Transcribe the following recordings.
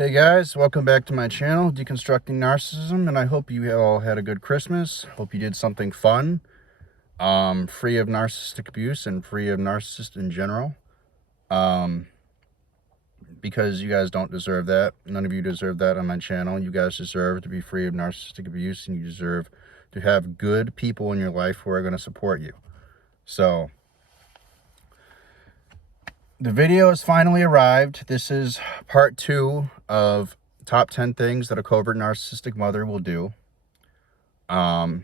Hey guys, welcome back to my channel, Deconstructing Narcissism, and I hope you all had a good Christmas. Hope you did something fun, free of narcissistic abuse and free of narcissists in general, because you guys don't deserve that. None of you deserve that on my channel. You guys deserve to be free of narcissistic abuse, and you deserve to have good people in your life who are going to support you. So, the video has finally arrived. This is part 2 of top 10 things that a covert narcissistic mother will do. I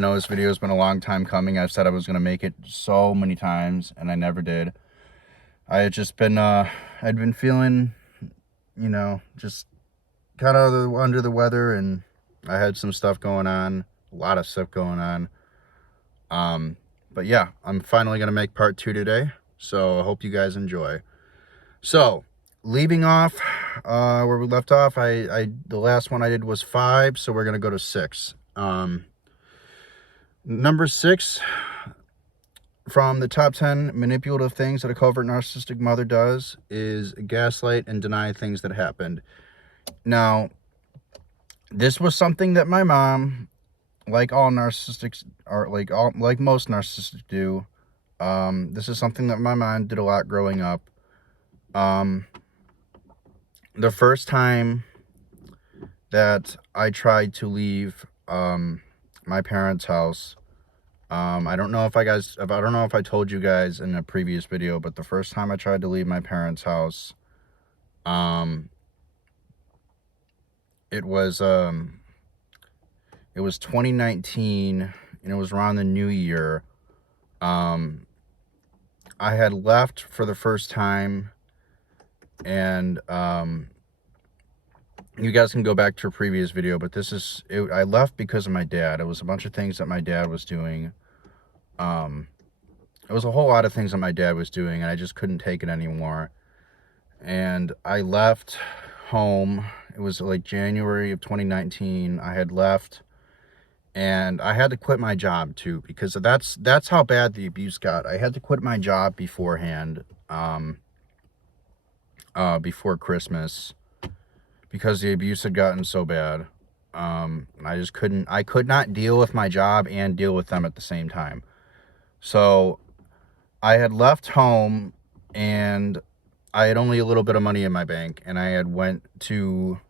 know this video has been a long time coming. I've said I was going to make it so many times, and I never did. I had just been, I'd been feeling, just kind of under the weather, and I had some stuff going on, a lot of stuff going on. But yeah, I'm finally going to make part 2 today. So I hope you guys enjoy. So leaving off where we left off, the last one I did was 5, so we're gonna go to 6. Number 6 from the top 10 manipulative things that a covert narcissistic mother does is gaslight and deny things that happened. Now, this was something that my mom, like all narcissists, or like most narcissists do. This is something that my mom did a lot growing up. The first time that I tried to leave my parents' house, I don't know if I told you guys in a previous video, but the first time I tried to leave my parents' house, it was 2019, and it was around the new year. I had left for the first time, and you guys can go back to a previous video, but I left because of my dad. It was a bunch of things that my dad was doing. It was a whole lot of things that my dad was doing, and I just couldn't take it anymore. And I left home. It was like January of 2019. I had left. And I had to quit my job too, because that's how bad the abuse got. I had to quit my job beforehand, before Christmas, because the abuse had gotten so bad. I could not deal with my job and deal with them at the same time. So I had left home, and I had only a little bit of money in my bank, and I had went to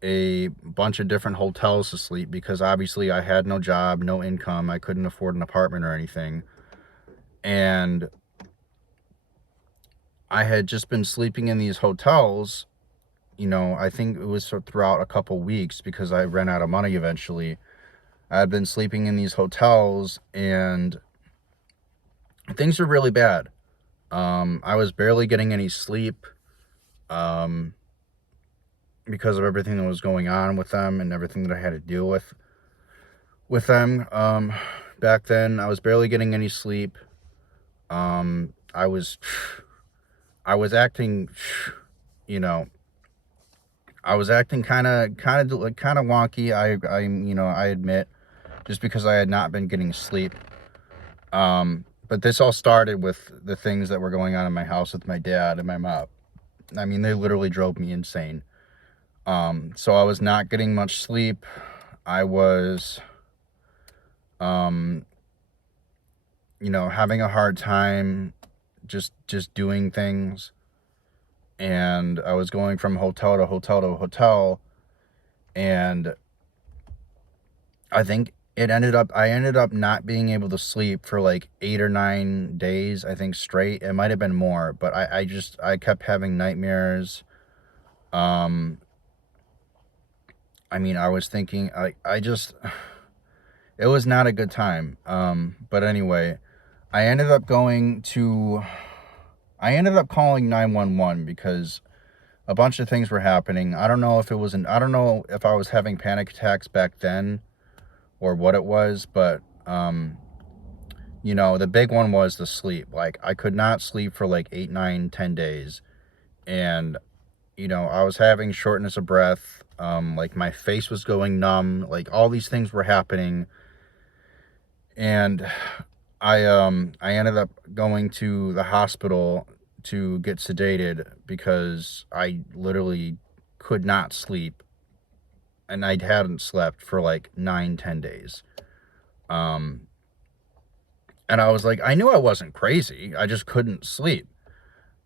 a bunch of different hotels to sleep, because obviously I had no job, no income. I couldn't afford an apartment or anything. And I had just been sleeping in these hotels, I think it was throughout a couple weeks, because I ran out of money eventually. I had been sleeping in these hotels, and things were really bad. I was barely getting any sleep, because of everything that was going on with them and everything that I had to deal with them. Back then, I was barely getting any sleep. I was acting, I was acting kind of wonky. I admit, just because I had not been getting sleep. But this all started with the things that were going on in my house with my dad and my mom. I mean, they literally drove me insane. So I was not getting much sleep. I was, having a hard time just doing things. And I was going from hotel to hotel to hotel. And I think I ended up not being able to sleep for like 8 or 9 days, I think, straight. It might have been more, but I kept having nightmares. I was thinking, it was not a good time. But anyway, I ended up calling 911 because a bunch of things were happening. I don't know if I was having panic attacks back then or what it was, but, the big one was the sleep. Like, I could not sleep for like 8, 9, 10 days. And, I was having shortness of breath. Like, my face was going numb. Like, all these things were happening. And I ended up going to the hospital to get sedated because I literally could not sleep, and I hadn't slept for like 9-10 days. And I was like, I knew I wasn't crazy, I just couldn't sleep.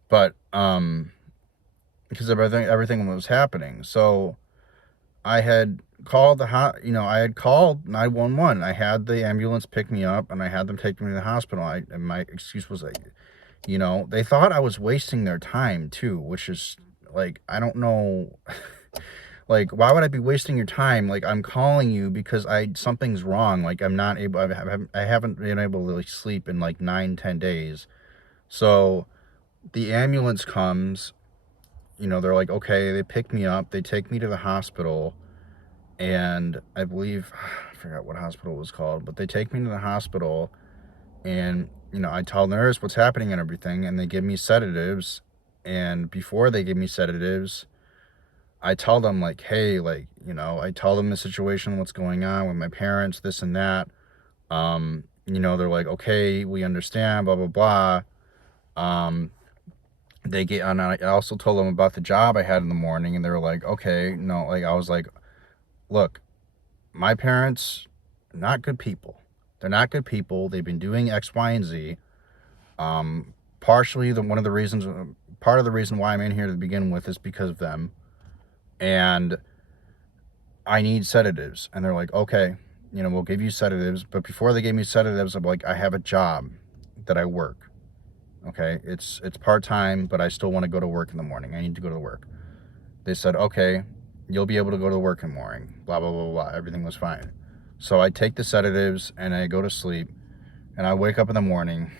But because of everything that was happening. So I had called I had called 911. I had the ambulance pick me up, and I had them take me to the hospital. And my excuse was like, they thought I was wasting their time too, which is like, I don't know. Like, why would I be wasting your time? Like, I'm calling you because something's wrong. Like, I'm not able, I haven't been able to like sleep in like 9-10 days. So the ambulance comes, they're like, okay, they pick me up, they take me to the hospital. And I believe, I forgot what hospital it was called, but they take me to the hospital, and, I tell the nurse what's happening and everything, and they give me sedatives. And before they give me sedatives, I tell them, like, hey, like, I tell them the situation, what's going on with my parents, this and that. They're like, okay, we understand, blah, blah, blah. And I also told them about the job I had in the morning, and they were like, okay, no, like, I was like, look, my parents are not good people. They're not good people. They've been doing X, Y, and Z. Partially, part of the reason why I'm in here to begin with is because of them. And I need sedatives. And they're like, okay, we'll give you sedatives. But before they gave me sedatives, I'm like, I have a job that I work. Okay, it's part-time, but I still want to go to work in the morning. I need to go to work. They said, okay, you'll be able to go to work in the morning. Blah, blah, blah, blah. Everything was fine. So I take the sedatives, and I go to sleep. And I wake up in the morning.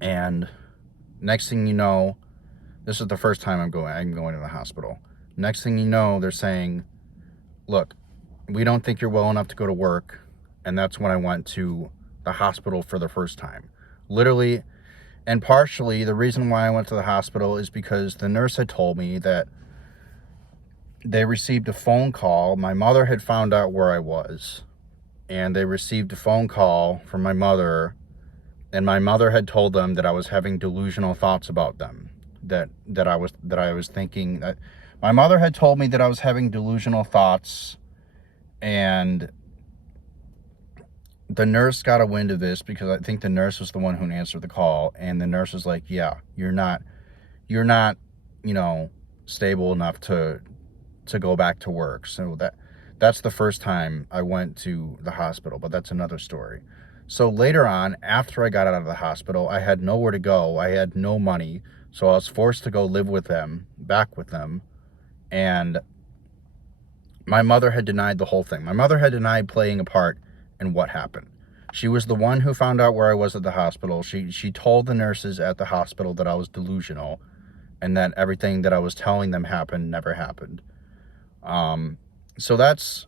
And next thing you know, this is the first time I'm going to the hospital. Next thing you know, they're saying, look, we don't think you're well enough to go to work. And that's when I went to the hospital for the first time. Literally. And partially, the reason why I went to the hospital is because the nurse had told me that they received a phone call. My mother had found out where I was, and they received a phone call from my mother, and my mother had told them that I was having delusional thoughts about them, that I was thinking that my mother had told me that I was having delusional thoughts. And the nurse got a wind of this, because I think the nurse was the one who answered the call, and the nurse was like, yeah, you're not, stable enough to go back to work. So that's the first time I went to the hospital, but that's another story. So later on, after I got out of the hospital, I had nowhere to go. I had no money, so I was forced to go live with them, back with them. And my mother had denied the whole thing. My mother had denied playing a part in what happened. She was the one who found out where I was at the hospital. She told the nurses at the hospital that I was delusional, and that everything that I was telling them happened never happened. So that's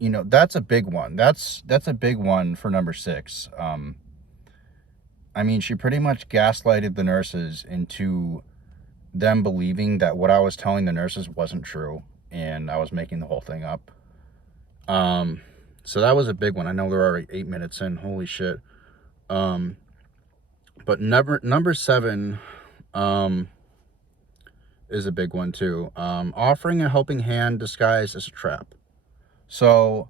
a big one. That's a big one for number 6. I mean, she pretty much gaslighted the nurses into them believing that what I was telling the nurses wasn't true, and I was making the whole thing up. So that was a big one. I know they're already 8 minutes in. Holy shit. But number 7 is a big one too. Offering a helping hand disguised as a trap. So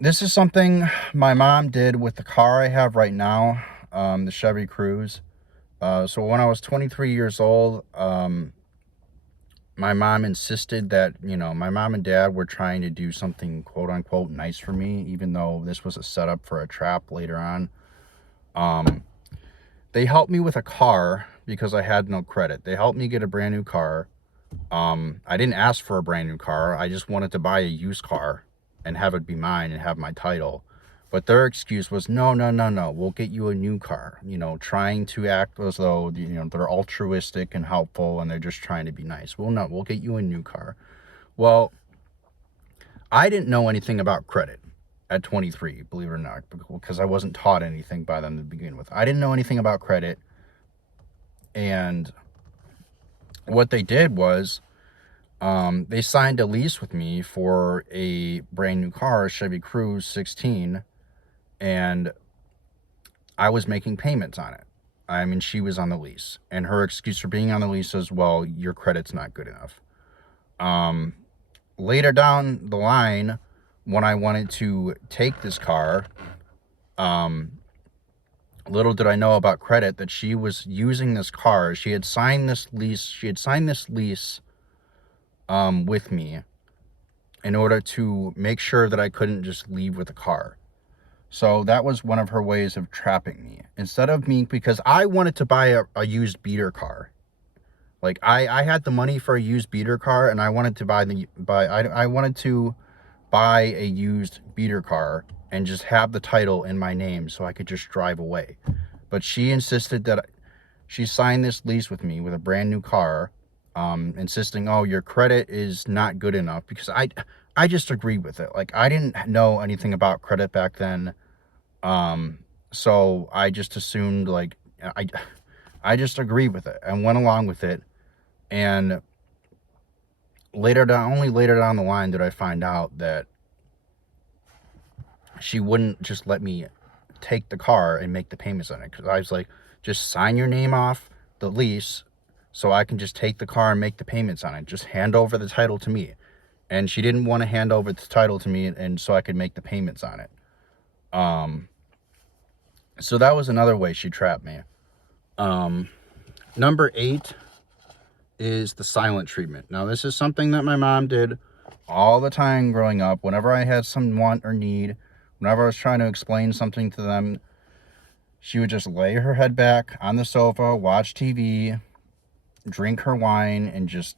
this is something my mom did with the car I have right now, the Chevy Cruze. So when I was 23 years old, my mom insisted that, my mom and dad were trying to do something quote unquote nice for me, even though this was a setup for a trap later on. They helped me with a car because I had no credit. They helped me get a brand new car. I didn't ask for a brand new car. I just wanted to buy a used car and have it be mine and have my title. But their excuse was, no, we'll get you a new car, trying to act as though, they're altruistic and helpful, and they're just trying to be nice. Well, no, we'll get you a new car. Well, I didn't know anything about credit at 23, believe it or not, because I wasn't taught anything by them to begin with. I didn't know anything about credit. And what they did was, they signed a lease with me for a brand new car, a Chevy Cruze 16, and I was making payments on it. I mean, she was on the lease, and her excuse for being on the lease is, well, your credit's not good enough. Later down the line, when I wanted to take this car, little did I know about credit that she was using this car. She had signed this lease. With me in order to make sure that I couldn't just leave with the car. So that was one of her ways of trapping me. Instead of me, because I wanted to buy a used beater car. Like I had the money for a used beater car, and I wanted to I wanted to buy a used beater car and just have the title in my name so I could just drive away. But she insisted that she signed this lease with me with a brand new car, insisting, oh, your credit is not good enough, because I just agreed with it. Like, I didn't know anything about credit back then. So I just assumed, like, I just agreed with it and went along with it. And only later down the line did I find out that she wouldn't just let me take the car and make the payments on it. Because I was like, just sign your name off the lease so I can just take the car and make the payments on it. Just hand over the title to me. And she didn't want to hand over the title to me, and so I could make the payments on it. So that was another way she trapped me. Number 8 is the silent treatment. Now, this is something that my mom did all the time growing up. Whenever I had some want or need, whenever I was trying to explain something to them, she would just lay her head back on the sofa, watch TV, drink her wine, and just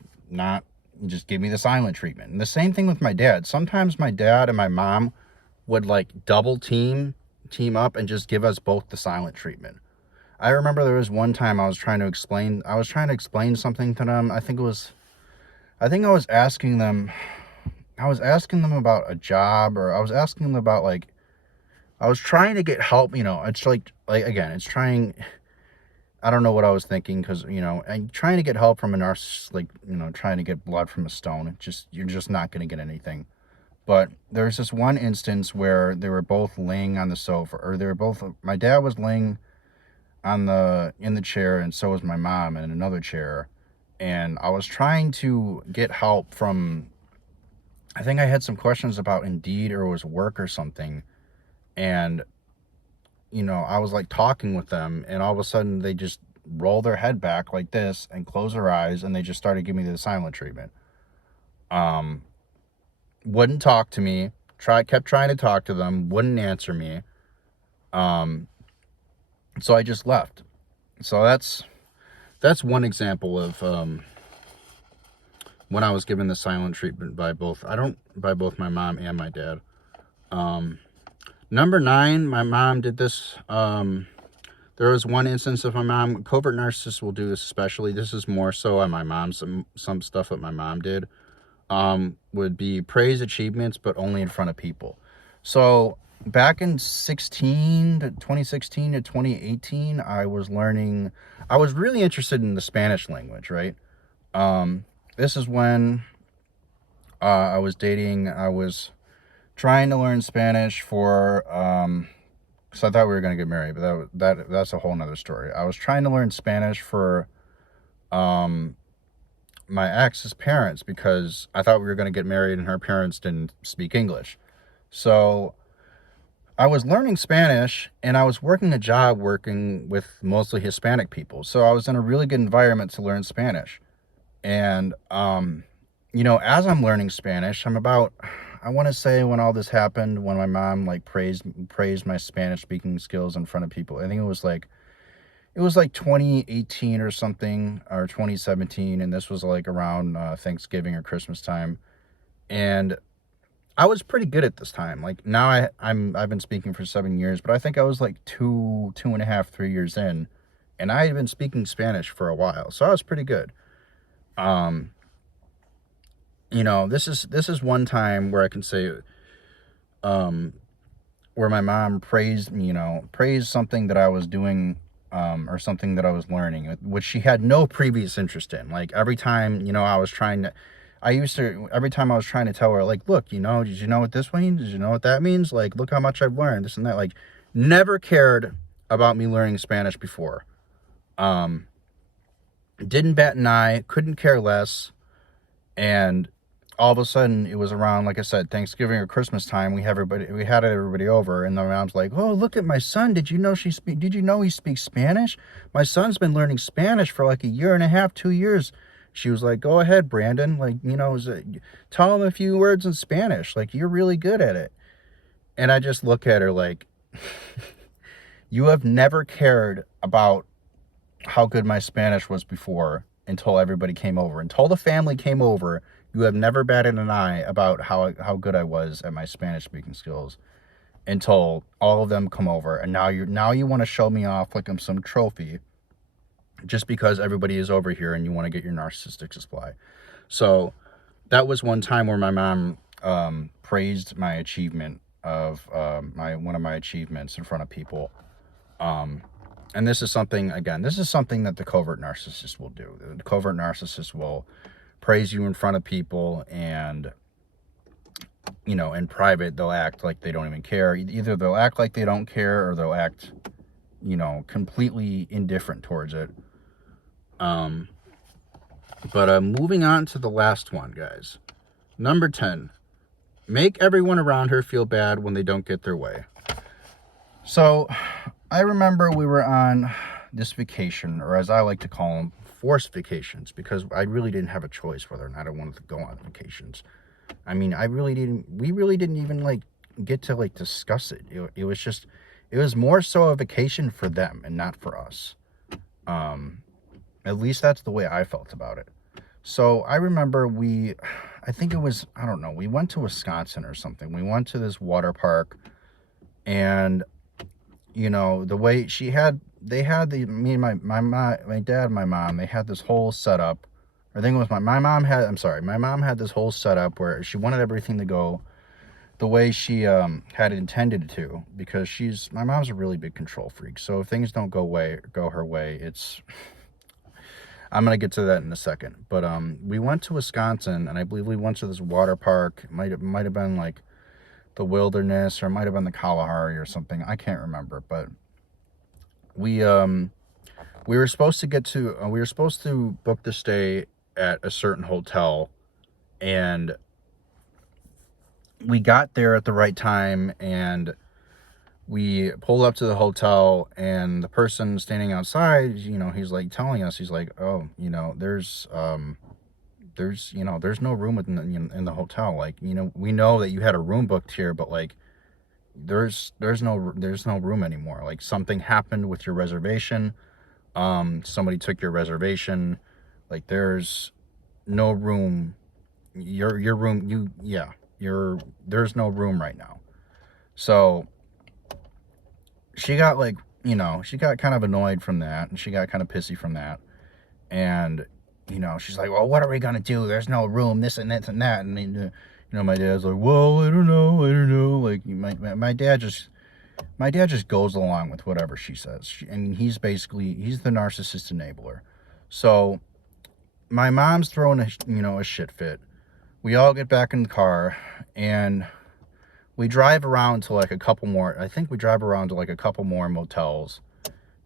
give me the silent treatment. And the same thing with my dad. Sometimes my dad and my mom would like double team up and just give us both the silent treatment. I remember there was one time I was trying to explain something to them. I think I was asking them about a job, or I was asking them about, like, I was trying to get help, it's like again, it's trying, I don't know what I was thinking, because, and trying to get help from a narcissist, like, trying to get blood from a stone, you're just not going to get anything. But there's this one instance where they were both laying on the sofa, or my dad was laying in the chair, and so was my mom in another chair. And I was trying to get help from, I think I had some questions about Indeed, or it was work or something. And, I was like talking with them, and all of a sudden they just roll their head back like this and close their eyes, and they just started giving me the silent treatment. Wouldn't talk to me, kept trying to talk to them, wouldn't answer me. So I just left. So that's one example of when I was given the silent treatment by both my mom and my dad. Number 9, my mom did this. There was one instance of my mom. Covert narcissists will do this especially. This is more so on my mom. Some stuff that my mom did would be praise achievements, but only in front of people. So back in 2016 to 2018, I was really interested in the Spanish language, right? This is when I was trying to learn Spanish for, because I thought we were going to get married, but that's a whole nother story. I was trying to learn Spanish for my ex's parents, because I thought we were going to get married and her parents didn't speak English. So I was learning Spanish, and I was working a job working with mostly Hispanic people. So I was in a really good environment to learn Spanish. And, as I'm learning Spanish, I want to say when all this happened, when my mom like praised my Spanish speaking skills in front of people, I think it was like 2018 or something, or 2017. And this was like around Thanksgiving or Christmas time. And I was pretty good at this time. Like, now I've been speaking for 7 years, but I think I was like 2.5, 3 years in, and I had been speaking Spanish for a while, so I was pretty good. This is one time where I can say, where my mom praised something that I was doing, or something that I was learning, which she had no previous interest in. Like, every time, every time I was trying to tell her, like, look, did you know what this means? Did you know what that means? Like, look how much I've learned, this and that. Like, never cared about me learning Spanish before. Didn't bat an eye, couldn't care less. And all of a sudden, it was around, like I said, Thanksgiving or Christmas time. We had everybody over, and the mom's like, "Oh, look at my son! Did you know Did you know he speaks Spanish? My son's been learning Spanish for like a year and a half, 2 years." She was like, "Go ahead, Brandon. Like, tell him a few words in Spanish. Like, you're really good at it." And I just look at her like, "You have never cared about how good my Spanish was before until everybody came over. Until the family came over, you have never batted an eye about how good I was at my Spanish speaking skills until all of them come over. And now you want to show me off like I'm some trophy just because everybody is over here and you want to get your narcissistic supply." So that was one time where my mom praised my achievement of one of my achievements in front of people. And this is something that the covert narcissist will do. The covert narcissist will praise you in front of people, and, in private, they'll act like they don't even care. Either they'll act like they don't care, or they'll act, completely indifferent towards it. But moving on to the last one, guys. Number 10, make everyone around her feel bad when they don't get their way. So I remember we were on this vacation, or as I like to call them, forced vacations, because I really didn't have a choice whether or not I wanted to go on vacations. I mean, we really didn't even like get to like discuss it. It was more so a vacation for them and not for us. At least that's the way I felt about it. So I remember we went to Wisconsin or something. We went to this water park, and the way me and my dad and my mom, they had this whole setup. I think it was my mom had this whole setup where she wanted everything to go the way she had intended to, because my mom's a really big control freak. So if things don't go her way, I'm going to get to that in a second. But we went to Wisconsin, and I believe we went to this water park. It might have been like the Wilderness, or it might have been the Kalahari or something. I can't remember, but we were supposed to book the stay at a certain hotel, and we got there at the right time, and we pulled up to the hotel, and the person standing outside, he's like telling us, he's like, "Oh, there's no room in the hotel. Like, we know that you had a room booked here, but like, there's no room anymore. Like, something happened with your reservation. Somebody took your reservation. Like, there's no room. Your room, there's no room right now." So she got kind of annoyed from that, and she got kind of pissy from that. And she's like, "Well, what are we gonna do? There's no room, this and that and that." And my dad's like, "Well, I don't know." Like, my dad just goes along with whatever she says. He's the narcissist enabler. So my mom's throwing a shit fit. We all get back in the car, and we drive around to like a couple more. I think we drive around to like a couple more motels,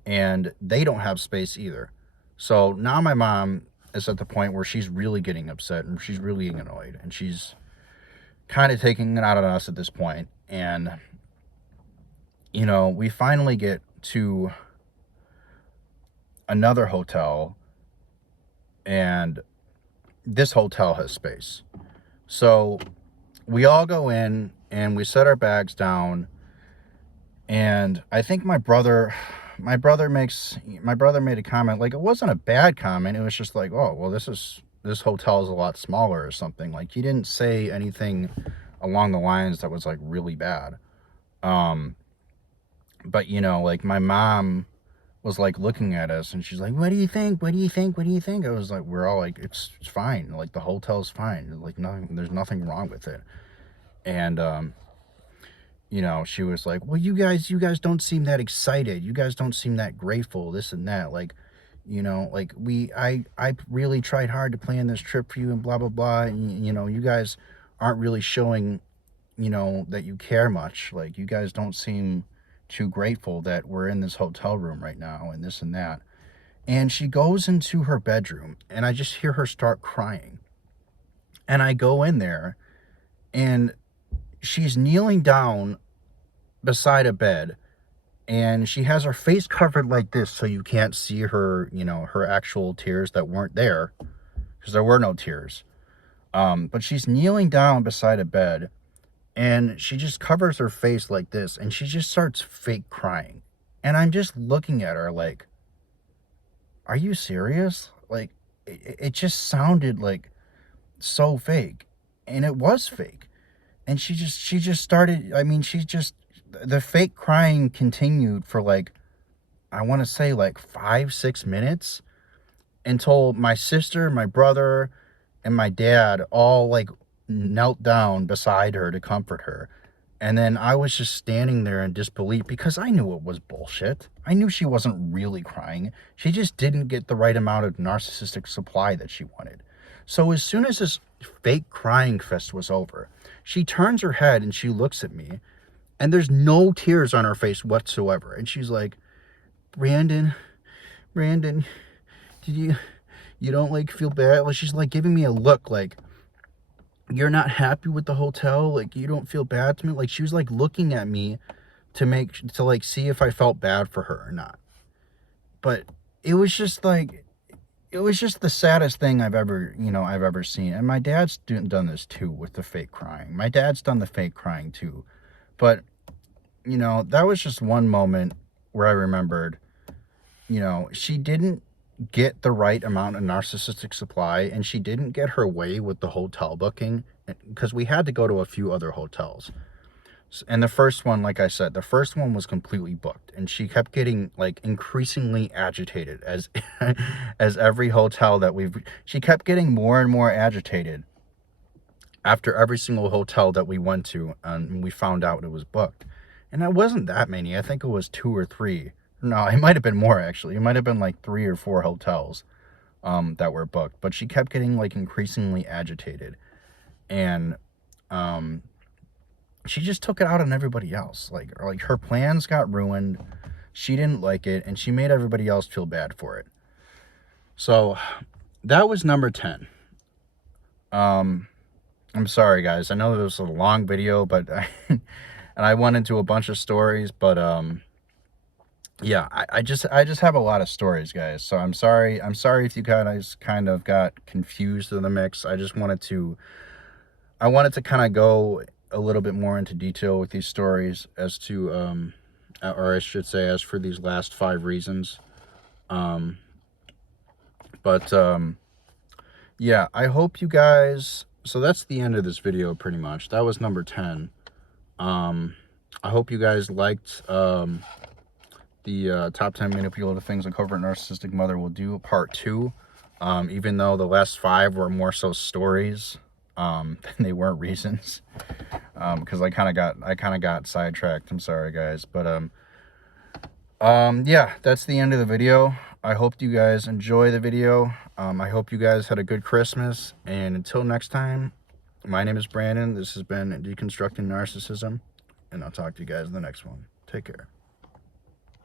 and they don't have space either. So now my mom is at the point where she's really getting upset, and she's really annoyed, and she's kind of taking it out on us at this point. And we finally get to another hotel, and this hotel has space. So we all go in, and we set our bags down, and I think my brother made a comment. Like, it wasn't a bad comment. It was just like, "Oh, well, this hotel is a lot smaller," or something. Like, he didn't say anything along the lines that was like really bad. But like, my mom was like looking at us, and she's like, "What do you think? What do you think? What do you think?" I was like, we're all like, it's fine. Like, the hotel's fine. Like, there's nothing wrong with it. And she was like, "Well, you guys don't seem that excited. You guys don't seem that grateful, this and that. Like, like, I really tried hard to plan this trip for you, and blah, blah, blah. And, you guys aren't really showing, that you care much. Like, you guys don't seem too grateful that we're in this hotel room right now, and this and that." And she goes into her bedroom, and I just hear her start crying. And I go in there, and she's kneeling down beside a bed, and she has her face covered like this so you can't see her, her actual tears that weren't there, because there were no tears. But she's kneeling down beside a bed, and she just covers her face like this, and she just starts fake crying. And I'm just looking at her like, are you serious? Like, it just sounded like so fake, and it was fake. And she just started, the fake crying continued for like, I want to say like 5-6 minutes, until my sister, my brother, and my dad all like knelt down beside her to comfort her. And then I was just standing there in disbelief, because I knew it was bullshit. I knew she wasn't really crying. She just didn't get the right amount of narcissistic supply that she wanted. So as soon as this fake crying fest was over, she turns her head and she looks at me, and there's no tears on her face whatsoever. And she's like, Brandon, did you don't like feel bad? Like, she's like giving me a look like, you're not happy with the hotel, like you don't feel bad to me. Like, she was like looking at me to like see if I felt bad for her or not. But it was just like, it was just the saddest thing I've ever seen. And my dad's done this too with the fake crying. My dad's done the fake crying too. But that was just one moment where I remembered, she didn't get the right amount of narcissistic supply, and she didn't get her way with the hotel booking, because we had to go to a few other hotels. And the first one, like I said, the first one was completely booked, and she kept getting like increasingly agitated as as every hotel that she kept getting more and more agitated after every single hotel that we went to, and we found out it was booked. And it wasn't that many. I think it was 2 or 3. No, it might have been more, actually. It might have been like 3 or 4 hotels that were booked. But she kept getting like increasingly agitated. And she just took it out on everybody else. Like her plans got ruined. She didn't like it, and she made everybody else feel bad for it. So that was number 10. I'm sorry, guys. I know this was a long video, but and I went into a bunch of stories, but yeah, I just have a lot of stories, guys. So I'm sorry if you guys kind of got confused in the mix. I wanted to kind of go a little bit more into detail with these stories as to or I should say, as for these last 5 reasons. Yeah, I hope you guys, so that's the end of this video pretty much. That was number 10. I hope you guys liked the top 10 manipulative things a covert narcissistic mother will do, part 2. Even though the last 5 were more so stories than they weren't reasons, because I kind of got sidetracked. I'm sorry, guys, but yeah, that's the end of the video. I hope you guys enjoy the video. I hope you guys had a good Christmas, and until next time, my name is Brandon. This has been Deconstructing Narcissism, and I'll talk to you guys in the next one. Take care.